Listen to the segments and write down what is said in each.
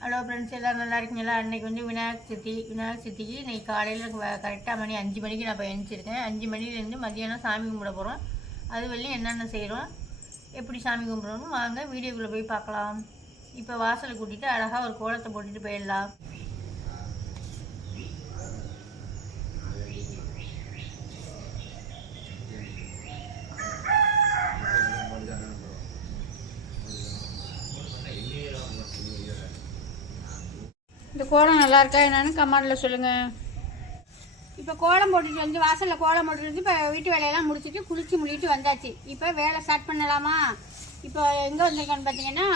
Hello friends, எல்லோரும் நல்லா இருக்கீங்களா? அன்றைக்கி வந்து விநாயகர் சதுர்த்திக்கு இன்றைக்கி காலையில் கரெக்டாக மணி 5 மணிக்கு நான் இப்போ எழுந்திரிச்சிருக்கேன். 5 மணிலேருந்து மதியானம் சாமி கும்பிட போகிறோம். அது வெளியும் என்னென்ன செய்கிறோம், எப்படி சாமி கும்பிட்றோன்னு வாங்க வீடியோக்குள்ளே போய் பார்க்கலாம். இப்போ வாசலை கூட்டிகிட்டு அழகாக ஒரு கோலத்தை போட்டுட்டு போயிடலாம். இந்த கோலம் நல்லா இருக்கா என்னன்னு கமெண்டில் சொல்லுங்கள். இப்போ கோலம் போட்டுட்டு வந்து வாசலில் கோலம் போட்டுட்டு வந்து இப்போ வீட்டு வேலையெல்லாம் முடிச்சுட்டு குளிச்சு முடிட்டு வந்தாச்சு. இப்போ வேலை ஸ்டார்ட் பண்ணலாமா? இப்போ எங்கே வந்திருக்கோன்னு பார்த்தீங்கன்னா,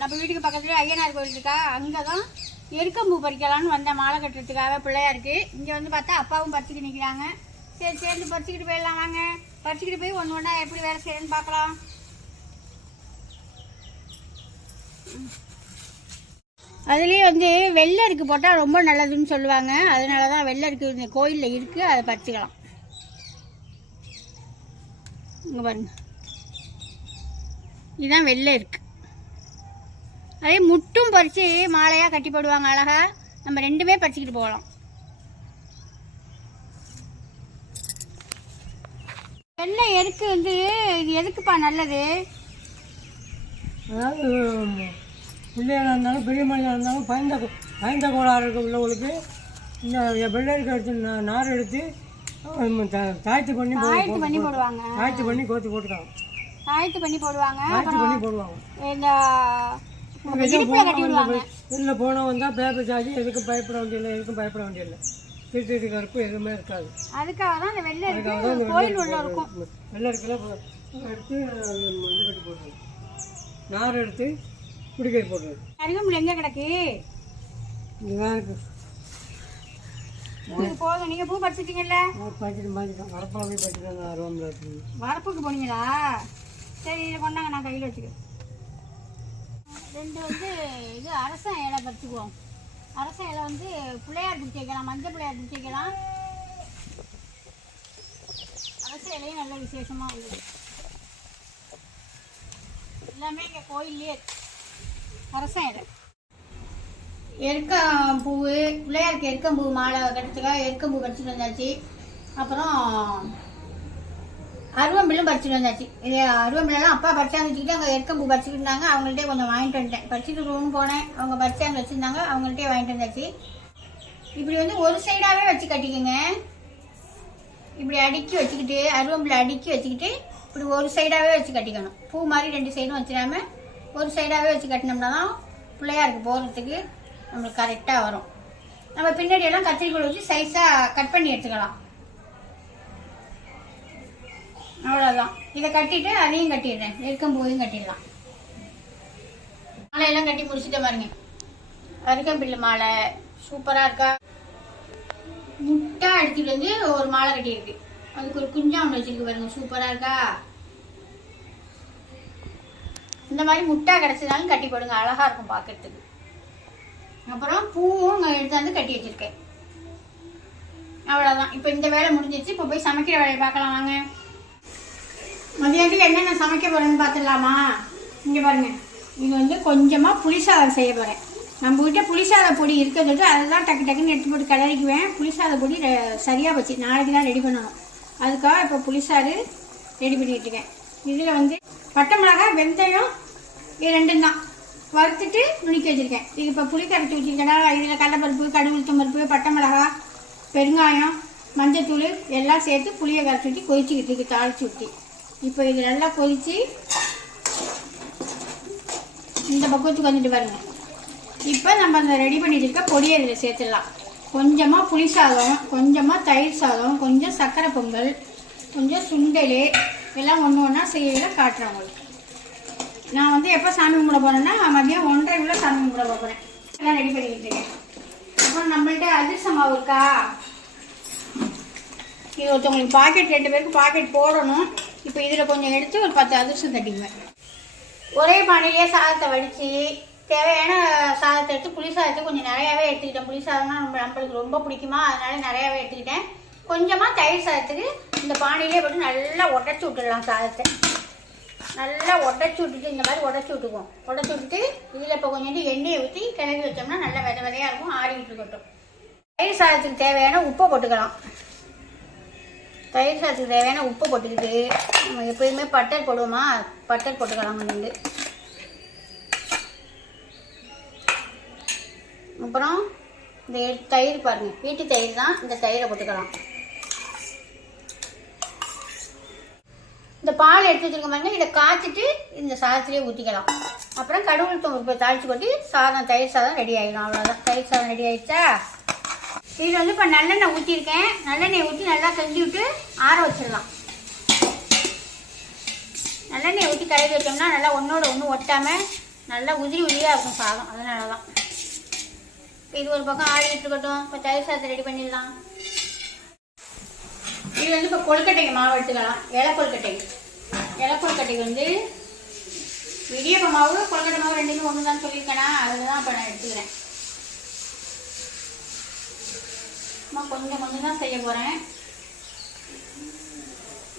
நம்ம வீட்டுக்கு பக்கத்துலேயே ஐயனார் கோயில் இருக்கா, அங்கே தான் எருக்கம்பூ பறிக்கலான்னு வந்தேன் மாலை கட்டுறதுக்காக பிள்ளையாருக்கு. இங்கே வந்து பார்த்தா அப்பாவும் பறிச்சுட்டு நிற்கிறாங்க. சரி சேர்ந்து பறிச்சுக்கிட்டு போயிடலாம் வாங்க. பறிச்சுக்கிட்டு போய் ஒன்று ஒன்றா எப்படி வேலை செய்யணும்னு பார்க்கலாம். அதுலேயே வந்து வெள்ளை அருக்கு போட்டால் ரொம்ப நல்லதுன்னு சொல்லுவாங்க. அதனால தான் வெள்ளை அருக்கு இந்த கோயிலில் இருக்குது, அதை பறிச்சுக்கலாம். இங்கே பாருங்க, இதுதான் வெள்ளை இருக்கு. அதே முட்டும் பறித்து மாலையாக கட்டி போடுவாங்க அழகா. நம்ம ரெண்டுமே பறிச்சுக்கிட்டு போகலாம். வெள்ளை எருக்கு வந்து இது எதுக்குப்பா நல்லது? பிள்ளையாக இருந்தாலும் பெரிய மனிதனாக இருந்தாலும் பயந்த கோளாறு உள்ளவங்களுக்கு இந்த வெள்ளரிக்கை எடுத்து நார் எடுத்து தாய்த்து பண்ணி போடுவாங்க. தாய்த்து பண்ணி கோத்து போட்டுக்காங்க. தாய்த்து பண்ணி போடுவாங்க. இந்த வெளில போனால் வந்தால் பேப்பர் சார்ஜ் எதுக்கும் பயப்பட வேண்டியதில்லை, எதுக்கும் பயப்பட வேண்டியதில்லை. திருட்டு கருப்பு எதுவுமே இருக்காது. அதுக்காக தான் இந்த வெள்ளை இருக்கு கோயில் உள்ள இருக்கும். வெள்ளரிக்கெல்லாம் எடுத்து இது கட்டி போடுறது, நார் எடுத்து குடிக்கை போடுறது. அருகம்புல் எங்கே கிடக்கு? இதுதான் இருக்கு. போதும். நீங்கள் பூ பறிச்சிட்டீங்கல்ல? பறிச்சிட்டு வரப்பில் போய் பறிச்சிட்டு அருவம்புல இருக்கு. வரப்புக்கு போனீங்களா? சரி இதை கொண்டாங்க, நான் கையில் வச்சுக்கிறேன். ரெண்டு வந்து இது அரசன் இலை பறிச்சுக்குவோம். அரசன் இலை வந்து பிள்ளையார் பிடிச்சி வைக்கலாம், மஞ்சள் பிள்ளையார் பிடிச்சி வைக்கலாம். அரசன் இலையும் நல்ல விசேஷமாக உள்ளது. எல்லாமே இங்கே கோயிலே அரசன் இலை. எருக்கம்பூ பிள்ளையாருக்கு எருக்கம்பூ மாலை கட்டுறதுக்காக எருக்கம்பூ பறிச்சுட்டு வந்தாச்சு. அப்புறம் அருவம்பிலும் பறிச்சுட்டு வந்தாச்சு. இது அருவம்பிலெல்லாம் அப்பா பறிச்சாங்க வச்சுக்கிட்டு அங்கே எருக்கம்பூ பறிச்சுட்டு இருந்தாங்க. அவங்கள்ட்டே கொஞ்சம் வாங்கிட்டு வந்துட்டேன். பறிச்சுட்டு ரூம் போனேன், அவங்க பறிச்சாங்க வச்சுருந்தாங்க, அவங்கள்ட்டே வாங்கிட்டு வந்தாச்சு. இப்படி வந்து ஒரு சைடாகவே வச்சு கட்டிக்கோங்க. இப்படி அடுக்கி வச்சுக்கிட்டு அருவம்பில் அடுக்கி வச்சுக்கிட்டு இப்படி ஒரு சைடாகவே வச்சு கட்டிக்கணும். பூ மாதிரி ரெண்டு சைடும் வச்சிடாம ஒரு சைடாகவே வச்சு கட்டினோம்னா தான் பிள்ளையாருக்கு போகிறதுக்கு நம்மளுக்கு கரெக்டாக வரும். நம்ம பின்னாடி எல்லாம் கத்திரிக்கோல் வச்சு சைஸாக கட் பண்ணி எடுத்துக்கலாம். அவ்வளோதான். இதை கட்டிட்டு அதையும் கட்டிடுறேன், எருக்கம்பூவையும் கட்டிடலாம். மாலையெல்லாம் கட்டி முடிச்சுட்டு பாருங்க. அருகம்பில்லு மாலை சூப்பராக இருக்கா. முட்டை எடுத்துட்டு வந்து ஒரு மாலை கட்டியிருக்கு. அதுக்கு ஒரு குஞ்சாமல் வச்சுருக்கு பாருங்க, சூப்பராக இருக்கா. இந்த மாதிரி முட்டை கிடச்சதாலும் கட்டி போடுங்க, அழகாக இருக்கும் பார்க்கறதுக்கு. அப்புறம் பூவும் எடுத்தாந்து கட்டி வச்சுருக்கேன். அவ்வளோதான். இப்போ இந்த வேலை முடிஞ்சிச்சு. இப்போ போய் சமைக்கிற வேலையை பார்க்கலாம் வாங்க. மதியானத்துக்கு என்னென்ன சமைக்க போகிறேன்னு பார்த்துடலாமா? இங்கே பாருங்கள், இது வந்து கொஞ்சமாக புளிசாதம் செய்ய போகிறேன். நம்ம கிட்டே புளிசாத பொடி இருக்கிறது, அதுதான் டக்கு டக்குன்னு எடுத்து போட்டு கிளறிக்குவேன். புளிசாத பொடி சரியாக போச்சு, நாளைக்கு தான் ரெடி பண்ணணும். அதுக்காக இப்போ புளிசாறு ரெடி பண்ணிட்டு இருக்கேன். இதில் வந்து பட்டை மிளகாய், வெந்தயம், இது ரெண்டும் தான் வறுத்துட்டு நுணுக்கி வச்சுருக்கேன். இது இப்போ புளி கரைச்சி வச்சுருக்கேன்னா இதில் கடலைப்பருப்பு, கடுகு, உளுத்தம்பருப்பு, பட்டை மிளகாய், பெருங்காயம், மஞ்சத்தூள் எல்லாம் சேர்த்து புளியை கரைச்சி ஊற்றி கொதிச்சுக்கிட்டு இருக்கு, தாளித்து ஊற்றி. இப்போ இது நல்லா கொதித்து இந்த பக்கத்துக்கு வந்துட்டு பாருங்க. இப்போ நம்ம அந்த ரெடி பண்ணிட்டு இருக்க பொடியை இதில் சேர்த்துடலாம். கொஞ்சமாக புளி சாதம், கொஞ்சமாக தயிர் சாதம், கொஞ்சம் சர்க்கரை பொங்கல், கொஞ்சம் சுண்டல், எல்லாம் ஒன்று ஒன்றா செய்யல காட்டுறேன் உங்களுக்கு. நான் வந்து எப்போ சாமி கும்பிட போகிறேன்னா மதியம் 1:30 சாமி கும்பிட போகிறேன். எல்லாம் ரெடி பண்ணிக்கிட்டு இருக்கேன். அப்புறம் நம்மள்ட்ட அதிரச மாவு இருக்கா, இது ஒருத்தவங்களுக்கு பாக்கெட் 2 பேருக்கு பாக்கெட் போடணும். இப்போ இதில் கொஞ்சம் எடுத்து ஒரு 10 அதிரசம் தட்டிக்குவேன். ஒரே பானையிலேயே சாதத்தை வடித்து தேவையான சாதத்தை எடுத்து புளி சாதத்தை கொஞ்சம் நிறையாவே எடுத்துக்கிட்டேன். புளி சாதம்னா நம்மளுக்கு ரொம்ப பிடிக்குமா, அதனால நிறையாவே எடுத்துக்கிட்டேன். கொஞ்சமாக தயிர் சாதத்துக்கு இந்த பானையிலே போட்டு நல்லா உடச்சி விட்டுடலாம். சாதத்தை நல்லா உடச்சி விட்டுட்டு இந்த மாதிரி உடச்சி விட்டுக்குவோம். உடச்சி விட்டுட்டு இதில் இதில் இப்போ கொஞ்சோண்டு எண்ணெயை ஊற்றி கிளறி வச்சோம்னா நல்லா வித விதையாக இருக்கும், ஆறிக்கிட்டு இருக்கட்டும். தயிர் சாதத்துக்கு தேவையான உப்பை போட்டுக்கலாம். தயிர் சாதத்துக்கு தேவையான உப்பு போட்டுக்கிட்டு நம்ம எப்போயுமே பட்டர் போடுவோமா, பட்டர் போட்டுக்கலாம் கொஞ்சோண்டு. அப்புறம் இந்த தயிர் பாருங்கள், வீட்டு தயிர் தான், இந்த தயிரை போட்டுக்கலாம். இந்த பால் எடுத்து வச்சுருக்க பாருங்க, இதை காய்ச்சிட்டு இந்த சாதத்திலே ஊற்றிக்கலாம். அப்புறம் கடவுள் தொகுப்பு தாளித்து கொட்டி சாதம், தயிர் சாதம் ரெடி ஆகிடும். அவ்வளோதான், தயிர் சாதம் ரெடி ஆகிடுச்சா. இதில் வந்து இப்போ நல்லெண்ணெய் ஊற்றிருக்கேன். நல்லெண்ணெய் ஊற்றி நல்லா செஞ்சு விட்டு ஆற வச்சிடலாம். நல்லெண்ணெய் ஊற்றி கலரி வச்சோம்னா நல்லா ஒன்றோட ஒன்று ஒட்டாமல் நல்லா உதிரி உதிரியாக இருக்கும் சாதம். அதனால தான் இப்போ இது ஒரு பக்கம் ஆடிக்கிட்டு இருக்கட்டும். இப்போ தயிர் சாதத்தை ரெடி பண்ணிடலாம். இது வந்து இப்போ கொழுக்கட்டைக்கு மாவு எடுத்துக்கலாம். இலை கொழுக்கட்டைக்கு வந்து இடியப்ப மாவு, கொழுக்கட்டை மாவு ரெண்டுமே ஒன்று தான் சொல்லியிருக்கேனா, அதில் தான் இப்போ நான் எடுத்துக்கிறேன். கொஞ்சம் கொஞ்சம் தான் செய்ய போகிறேன்.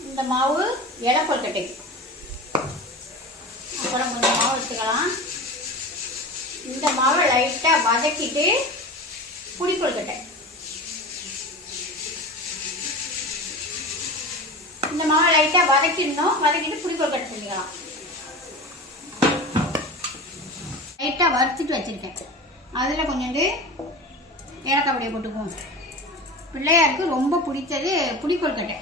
இந்த மாவு இலை கொழுக்கட்டைக்கு. அப்புறம் கொஞ்சம் மாவு எடுத்துக்கலாம். இந்த மாவை லைட்டாக வதக்கிட்டு புளி கொழுக்கட்டை. இந்த மாவை லைட்டாக வதக்கிட்டு புளி கொழுக்கட்டை செஞ்சுக்கலாம். லைட்டாக வறுத்துட்டு வச்சுருக்கேன். அதில் கொஞ்சோண்டு ஏலக்காய் பொடியை போட்டுக்குவோம். பிள்ளையாருக்கு ரொம்ப பிடிச்சது புளி கொழுக்கட்டை.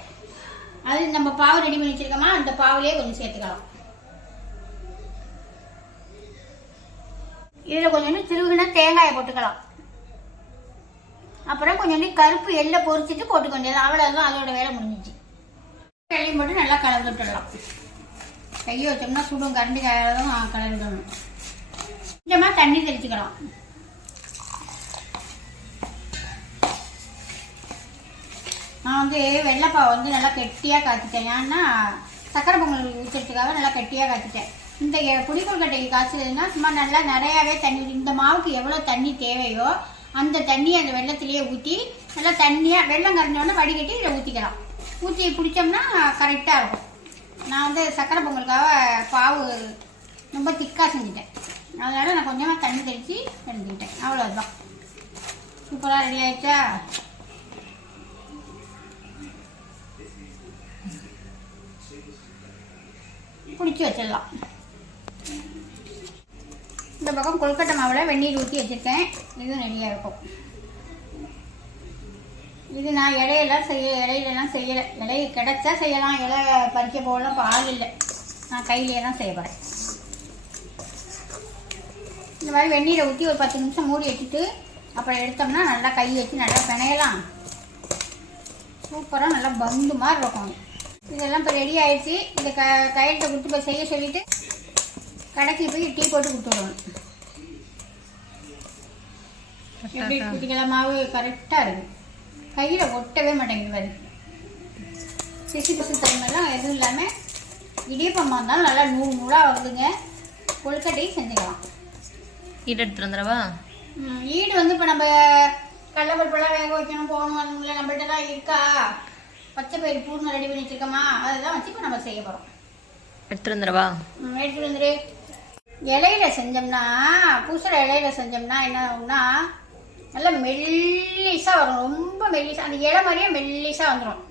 அது நம்ம பாவு ரெடி பண்ணி வச்சுருக்கோமா, அந்த பாவுலேயே கொஞ்சம் சேர்த்துக்கலாம். இதில் கொஞ்சோண்டு திருவின தேங்காயை போட்டுக்கலாம். அப்புறம் கொஞ்சோண்டு கருப்பு எள்ளை பொரிச்சிட்டு போட்டுக்கொண்டு அவ்வளோதான், அதோட வேலை முடிஞ்சிச்சு. எள்ளையும் போட்டு நல்லா கலந்து விட்டுடலாம். கையை வச்சோம்னா சுடும், கரண்டி கையால் தான் கலந்து விடணும். கொஞ்சமாக தண்ணி தெளிச்சுக்கலாம். நான் வந்து வெள்ளைப்பாவை வந்து நல்லா கெட்டியாக காய்ச்சிட்டேன். ஏன்னா சக்கரை பொங்கல் ஊற்றுறதுக்காக நல்லா கெட்டியாக காய்ச்சிட்டேன். இந்த புளி கொழுக்கட்டைக்கு காய்ச்சதுன்னா சும்மா நல்லா நிறையாவே தண்ணி, இந்த மாவுக்கு எவ்வளோ தண்ணி தேவையோ அந்த தண்ணியை அந்த வெள்ளத்திலேயே ஊற்றி நல்லா தண்ணியாக வெள்ளம் கரைஞ்சோடனே வடிகட்டி இதில் ஊற்றிக்கலாம். ஊற்றி பிடிச்சோம்னா கரெக்டாக இருக்கும். நான் வந்து சக்கரை பொங்கலுக்காக பாவு ரொம்ப திக்காக செஞ்சுட்டேன். அதனால் நான் கொஞ்சமாக தண்ணி தெளித்து எடுத்துக்கிட்டேன். அவ்வளோதான், சூப்பராக ரெடி ஆகிடுச்சா. பிடிச்சி வச்சிடலாம். இந்த பக்கம் கொழுக்கட்டை மாவில் வெந்நீர் ஊற்றி வச்சுருக்கேன். இதுவும் ரெடியாக இருக்கும். இது நான் இலையெல்லாம் செய்யலை. இலை கிடச்சா செய்யலாம், இலை பறிக்க போகலாம். இப்போ ஆள் இல்லை, நான் கையிலே தான் செய்ய போகிறேன். இந்த மாதிரி வெந்நீரை ஊற்றி ஒரு 10 நிமிஷம் மூடி வச்சுட்டு அப்புறம் எடுத்தோம்னா நல்லா கை வச்சு நல்லா பிணையலாம். சூப்பராக நல்லா பந்து மாதிரி இருக்கும். இதெல்லாம் இப்போ ரெடி ஆகிடுச்சு. இதை கையிட்ட கொடுத்து போய் செய்ய சொல்லிவிட்டு கடைக்கு போய் டீ போட்டு கொடுத்துடுவோம். எப்படி குட்டிக்கலாம், மாவு கரெக்டாக இருக்குது, கையில் ஒட்டவே மாட்டேங்குது. பாரு, பிசு தன்மைலாம் எதுவும் இல்லாமல் இடியப்பமாக இருந்தாலும் நல்லா நூலாக வருதுங்க. கொழுக்கட்டையும் செஞ்சுக்கலாம். ஈடு எடுத்துட்டு வந்துடவா? ஈடு வந்து இப்போ நம்ம கடலைப்பருப்பெல்லாம் வேக வைக்கணும், போகணும், நம்மள்கிட்ட தான் இருக்கா. பச்சை பயிறு பூர்ணம் ரெடி பண்ணி வச்சுருக்கோமா, அதுதான் வச்சு இப்போ நம்ம செய்ய போகிறோம். எடுத்துட்டு வந்துடவா? எடுத்துட்டு வந்துடு. இலையில செஞ்சோம்னா, பூசற இலையில செஞ்சோம்னா என்ன ஆகும்னா நல்லா மெல்லிஸாக வரும். ரொம்ப மெல்லிஸாக, அந்த இலை மாதிரியே மெல்லிஸாக வந்துடும்.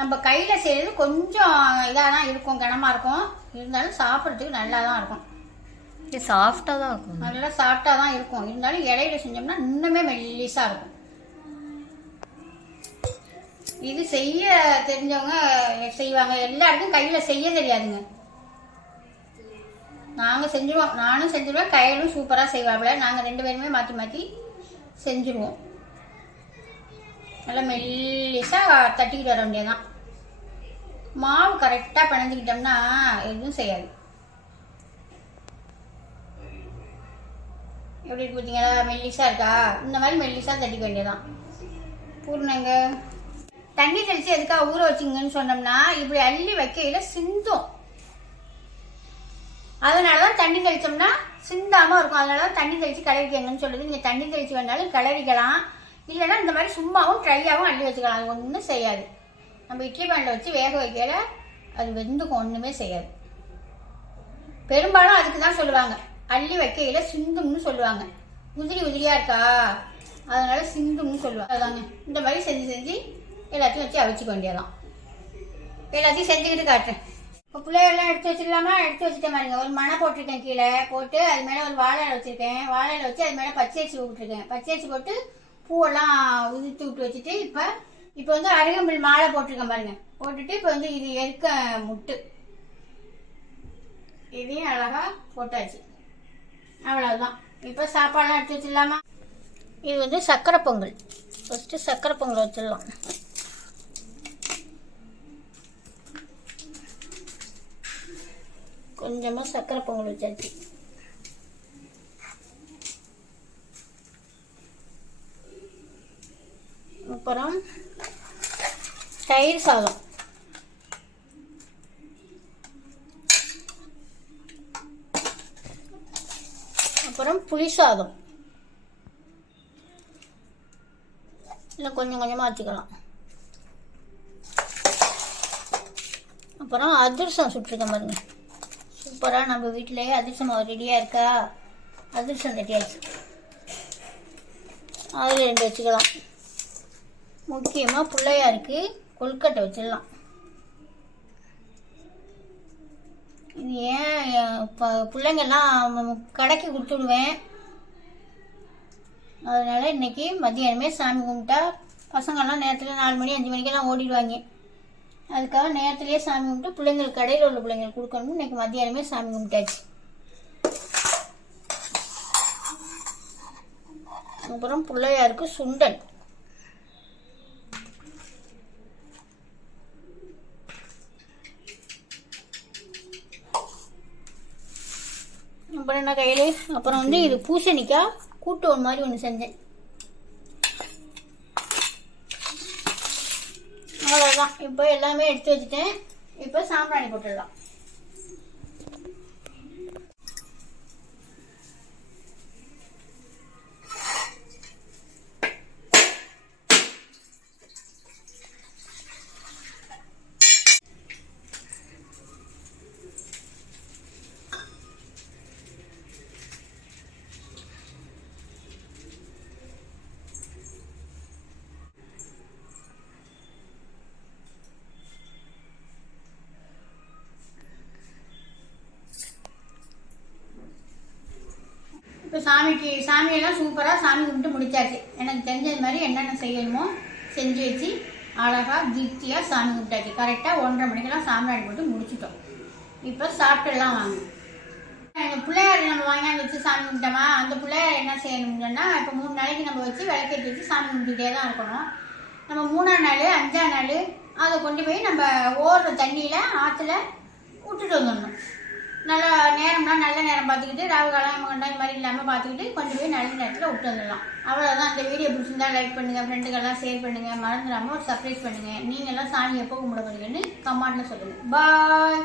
நம்ம கையில் செய்கிறது கொஞ்சம் இதாக தான் இருக்கும், கனமாக இருக்கும். இருந்தாலும் சாப்பிட்றதுக்கு நல்லா தான் இருக்கும். சாஃப்டாக தான் இருக்கும், நல்லா சாஃப்டாக தான் இருக்கும். இருந்தாலும் இலையில செஞ்சோம்னா இன்னுமே மெல்லிஸாக இருக்கும். இது செய்ய தெரிஞ்சவங்க செய்வாங்க, எல்லாருக்கும் கையில் செய்ய தெரியாதுங்க. நாங்கள் செஞ்சுருவோம், நானும் செஞ்சுருவேன், கையிலும் சூப்பராக செய்வாப்புல. நாங்கள் 2 பேருமே மாற்றி மாற்றி செஞ்சுருவோம். நல்லா மெல்லிஸாக தட்டிக்கிட்டு வர வேண்டியதான். மாவு கரெக்டாக பிணைஞ்சிக்கிட்டோம்னா எதுவும் செய்யாது. எப்படி இருக்கு பார்த்தீங்களா, மெல்லிஸாக இருக்கா? இந்த மாதிரி மெல்லிஸாக தட்டிக்க வேண்டியதான். பூர்ணங்க தண்ணி தெளித்து எதுக்காக ஊற வச்சிங்கன்னு சொன்னோம்னா இப்படி அள்ளி வைக்கையில் சிந்தும். அதனால தான் தண்ணி தெளித்தோம்னா சிந்தாமல் இருக்கும். அதனால தான் தண்ணி தெளித்து கிளறிக்கங்கன்னு சொல்லுது. நீங்கள் தண்ணி தெளித்து வேணாலும் கிளறிக்கலாம், இல்லைன்னா இந்த மாதிரி சும்மாவும் ட்ரையாகவும் அள்ளி வச்சுக்கலாம். அது ஒன்றும் செய்யாது. நம்ம இட்லி பானையில் வச்சு வேக வைக்கல அது வெந்துக்கும், ஒன்றுமே செய்யாது. பெரும்பாலும் அதுக்கு தான் சொல்லுவாங்க அள்ளி வைக்கையில் சிந்தும்னு சொல்லுவாங்க. உதிரி உதிரியாக இருக்கா, அதனால சிந்தும்னு சொல்லுவாங்க. அதாங்க இந்த மாதிரி செஞ்சு எல்லாத்தையும் வச்சு அவிச்சிக்க வேண்டியதான். எல்லாத்தையும் செஞ்சுக்கிட்டு காட்டுறேன். இப்போ பிள்ளைகள்லாம் எடுத்து வச்சிடலாமா? எடுத்து வச்சுட்டேன் பாருங்க. ஒரு மணை போட்டிருக்கேன், கீழே போட்டு அது மேலே ஒரு வாழையில வச்சுருக்கேன். வாழையில வச்சு அது மேலே பச்சரிசி விட்டுருக்கேன். பச்சரிசி போட்டு பூவெல்லாம் உதிர்த்து விட்டு வச்சுட்டு இப்போ வந்து அருகம்புல் மாலை போட்டிருக்கேன் பாருங்க. போட்டுட்டு இப்போ வந்து இது எருக்க முட்டு இதையும் அழகா போட்டாச்சு. அவ்வளவுதான். இப்போ சாப்பாடுலாம் எடுத்து வச்சிடலாமா? இது வந்து சக்கரை பொங்கல். ஃபஸ்ட்டு சக்கரை பொங்கல் வச்சிடலாம். கொஞ்சமாக சக்கரை பொங்கல் வச்சாச்சு. அப்புறம் தயிர் சாதம், அப்புறம் புளி சாதம். இல்லை கொஞ்சம் கொஞ்சமாக வச்சுக்கலாம். அப்புறம் அதிரசம் சுட்டிருக்கேன் பாருங்க. சூப்பராக நம்ம வீட்டிலேயே அதிரசம் ரெடியாக இருக்கா? அதிரசம் ரெடியாச்சு. அதில் 2 வச்சுக்கலாம். முக்கியமாக பிள்ளையாருக்கு கொழுக்கட்டை வச்சிடலாம். இது ஏன் இப்போ பிள்ளைங்கெல்லாம் கடைக்கு கொடுத்துடுவேன். அதனால் இன்றைக்கி மத்தியானமே சாமி கும்பிட்டா பசங்கள்லாம் நேரத்தில் 4 மணி 5 மணிக்கெல்லாம் ஓடிடுவாங்க. அதுக்காக நேரத்துலேயே சாமி கும்பிட்டு பிள்ளைங்களுக்கு கடையில் உள்ள பிள்ளைங்களுக்கு கொடுக்கணும்னு இன்றைக்கி மத்தியானமே சாமி கும்பிட்டாச்சு. அப்புறம் பிள்ளையாருக்கு சுண்டல். அப்புறம் என்ன கையில் அப்புறம் வந்து இது பூசணிக்காய் கூட்டு ஒரு மாதிரி ஒன்று செஞ்சேன். அவ்வளோதான். இப்போ எல்லாமே எடுத்து வச்சுட்டேன். இப்போ சாம்பிராணி போட்டுடலாம். இப்போ சாமியெல்லாம் சூப்பராக சாமி கும்பிட்டு முடிச்சாச்சு. எனக்கு தெரிஞ்சது மாதிரி என்னென்ன செய்யணுமோ செஞ்சு வச்சு அழகாக திருப்தியாக சாமி கும்பிட்டாச்சு. கரெக்டாக 1:30 மணிக்கெல்லாம் சாம்பிராணி போட்டு முடிச்சிட்டோம். இப்போ சாப்பிட்டுலாம் வாங்க. எங்கள் பிள்ளையார் நம்ம வாங்கி வச்சு சாமி கும்பிட்டோமா, அந்த பிள்ளையார் என்ன செய்யணும்னா இப்போ 3 நாளைக்கு நம்ம வச்சு விளக்கேற்றி வச்சு சாமி கும்பிட்டுட்டே தான் இருக்கணும். நம்ம 3ஆம் நாள் 5ஆம் நாள் அதை கொண்டு போய் நம்ம ஓடுற தண்ணியில் ஆற்றுல விட்டுட்டு வந்துடணும். நல்லா நேரம்லாம் நல்ல நேரம் பார்த்துக்கிட்டு ராகு காலம் இந்த மாதிரி இல்லாமல் பார்த்துக்கிட்டு கொண்டு போய் நல்ல நேரத்தில் விட்டு வந்துடலாம். அவ்வளோதான். இந்த வீடியோ பிடிச்சிருந்தா லைக் பண்ணுங்கள், ஃப்ரெண்டுக்கெல்லாம் ஷேர் பண்ணுங்கள், மறந்துடாமல் ஒரு சப்ஸ்கிரைப் பண்ணுங்கள். நீங்கள்லாம் சாமி எப்போ கும்பிட போறீங்கன்னு கமெண்ட்டில் சொல்லுங்கள். பாய்.